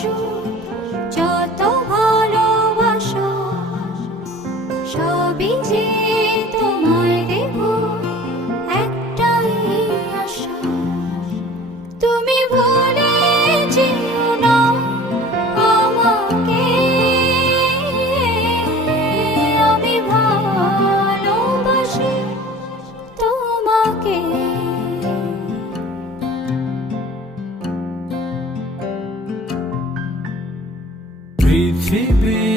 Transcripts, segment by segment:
sure. creepy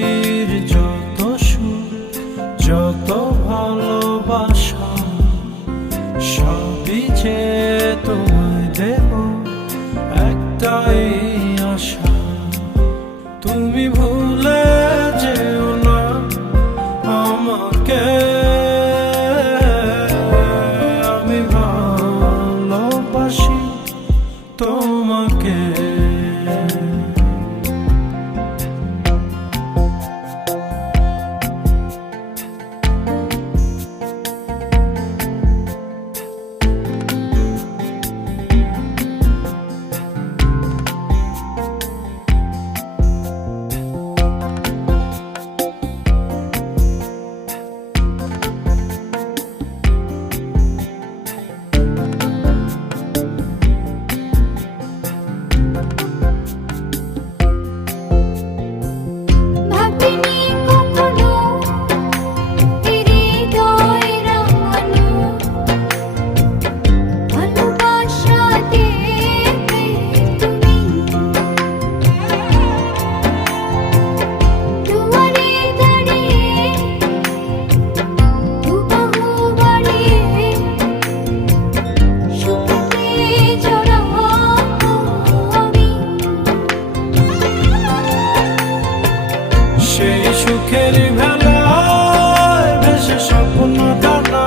মেঘের ভেলায় ভেসে স্বপ্ন দানা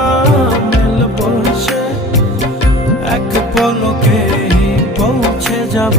মেল বসে এক যাব।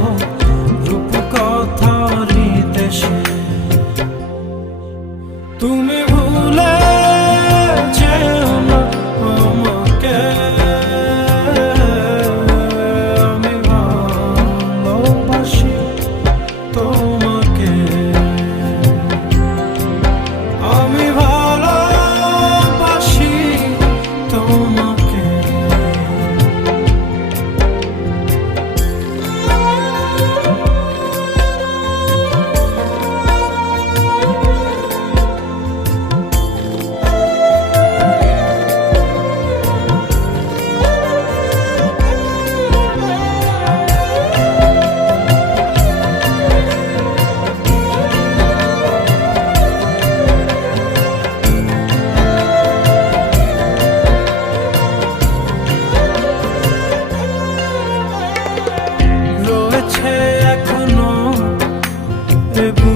debout.